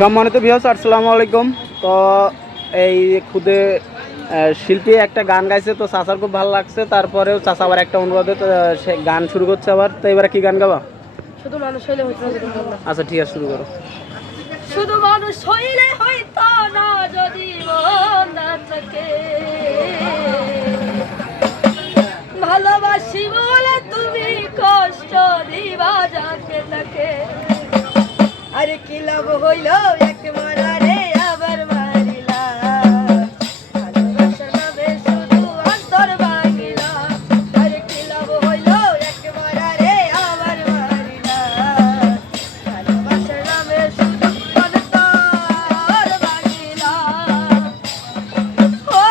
সম্মানিত ভিউয়ার্স, আসসালামু আলাইকুম। তো এই খুদে শিল্পী একটা গান গাইছে, তো চাচার খুব ভালো লাগছে। তারপরেও চাচা আবার একটা অনুবাদে তো সে গান শুরু করছে আবার। তো এবারে কি গান গাবা? শুধু মানুষ হইলে হইতো না। আচ্ছা ঠিক আছে, শুরু করো। শুধু মানুষ হইলে হইতো না যদি মন না থাকে, ভালোবাসি বলে তুমি কষ্ট দিবা যাকে তাকে। আরে কি লাভ হইল এক মারারে আবার মারিলা, ভালোবাসার নামে শুধু অন্তর ভাঙিলা। আরে কি লাভ হইল এক মারারে আবার মারিলা, ভালোবাসার নামে শুধু অন্তর ভাঙিলা। ও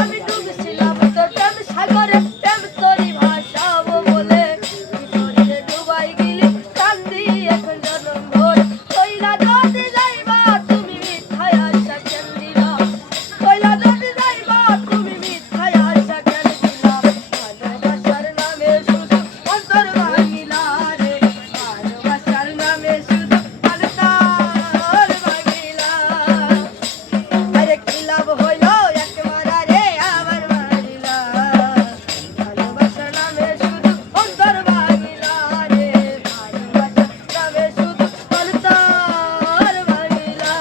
আমি ডুবেছিলাম তোর প্রেম সাগরে, প্রেম তোরই ভাসাবো বলে ভিতরে ডুবাই গেলি কান্দি এখন জনম ভোর। কইলা যদি যাইবা তুমি মিথ্যায় আশা কেন দিলা, কইলা যদি যাইবা তুমি মিথ্যায় আশা কেন দিলা। ভালোবাসার নামে শুধু অন্তর ভাঙিলা রে, ভালোবাসার নামে শুধু অন্তর ভাঙিলা। আরে কি লাভ হইল এক মারারে আবার মারিলা, ভালোবাসার নামে শুধু অন্তর ভাঙিলা রে, ভালোবাসার নামে শুধু অন্তর ভাঙিলা।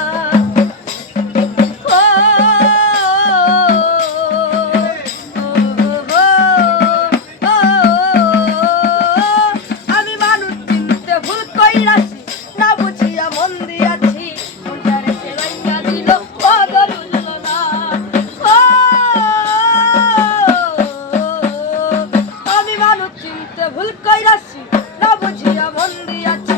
আমি মানুষ চিনতে ভুল কইরাছি, না বুঝিয়া মন দিয়াছি, সংসারে সেরাইয়া দিল পাগল হইল না। আমি মানুষ চিনতে ভুল কইরাছি, না বুঝিয়া মন দিয়াছি,